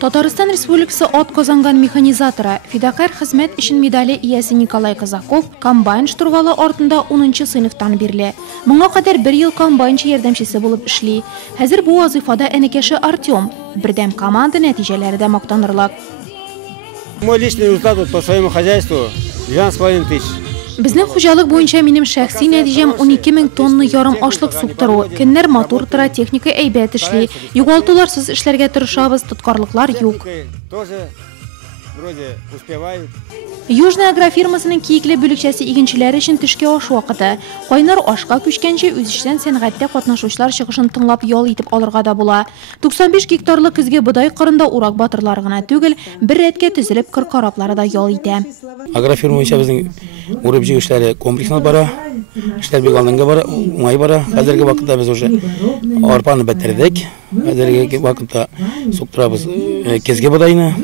Татарстан Республикасы отказанган механизаторы, фидакар хезмәт өчен медали иясе Николай Казаков комбайн штурвалы артында 10-нчы сыйныфтан бирле. Моңа кадәр 1 ел комбайнчы ярдәмчесе булып эшли. Хәзер бу вазифада энекәше Артем. Бердәм команда нәтиҗәләре дә мактанырлык. Мой личный результат по своему хозяйству 12,5 тысяч. Безнең хуҗалык буенча минем шәхси нәтиҗәм 12 000 тонна ярым ашлык суктыру. Көннәр мотор тора, техника әйбәт эшли. Югалтуларсыз эшләргә тырышабыз, тоткарлыклар юк. Южная агрофирмасының киекле бүлекчәсе игенчеләре өчен төшкә аш вакыты. Кайнар ашка күчкәнче үз эштән сәнгатьтә катнашучылар чыгышын тыңлап ял итеп алырга да була. 95 гектарлык көзге будай кырында урак батырлар гына түгел, бер рәткә төзелеп кыр караплары да ял итә. Агрофирма буенча безнең урып җыю эшләре комплексно бара. Эшләр бик алдыңга бара, уңай бара. Хәзерге вакытта без уже арпаны бетердек. Хәзерге вакытта суктырабыз көзге будайны.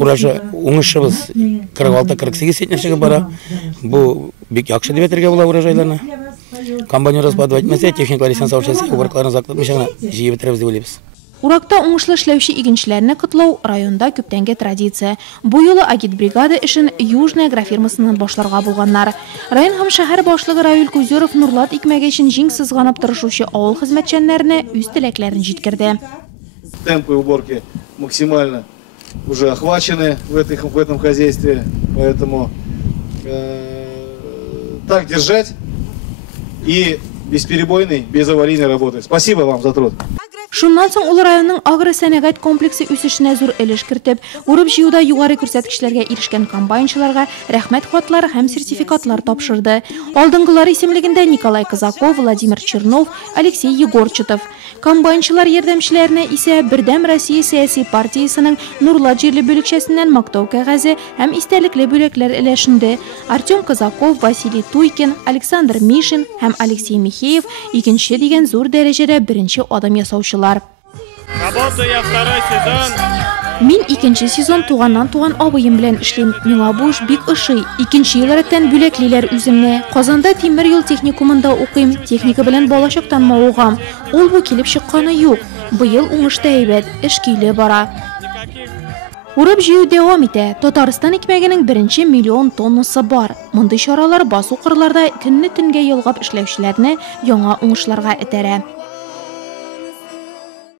Урожай уңышыбыз 46-48 центнерчеге бара. Бу бик яхшы дип әйтергә була урожайларны. Комбайнер распадывать мәсә, техник лицензиясе убыркларын заклатмыйча гына җыеп бетерәбез дип уйлыйбыз. Уракта уңышлы эшләүче игенчеләрне котлау районда күптәнге традиция. Бу юлы агитбригада эшен Южная агрофирмасыннан башларга булганнар. Район һәм шәһәр башлыгы Равил Кузеров Нурлат икмәге өчен җиң сызганып тырышучы авыл хезмәтчәннәренә үз теләкләрен җиткерде. Темпы уборки максимально уже охвачены в этом хозяйстве, поэтому так держать и бесперебойной, безаварийной работы. Спасибо вам за труд. Шуннан соң ул районның агросәнәгать комплексы үсешенә зур өлеш кертеп, урып җыюда югары күрсәткечләргә ирешкән комбайнчыларга рәхмәт хатлары һәм сертификатлар тапшырды. Алдынгылар исемлегендә Николай Казаков, Владимир Чернов, Алексей Егорчатов. Комбайнчылар ярдәмчеләренә исә Бердәм Россия сәяси партиясының Нурлат җирле бүлекчәсеннән мактау кәгазе һәм истәлекле бүләкләр өләшенде. Артем Казаков, Василий Туйкин, Александр Мишин һәм Алексей Михеев икенче дигән зур дәрәҗәдә беренче адым ясаучылар. Работаю я второй сезон. Мин икенче сезон туганнан-туган абыем белән эшлим. Миңа бу эш бик ошый. Икенче ел рәттән бүләклиләр үземне. Казанда тимер юл техникумында укыйм. Техника белән балачактан мавыгам. Ул бу килеп чыкканы юк. Быел уңышта әйбәт, эш көйле бара. Урып җыю дәвам итә. Татарстан икмәгенең 1 миллион тоннасы бар. Мондый чаралар басу кырларда көнне-төнгә ялгап эшләүчеләрне яңа уңышларга этәрә.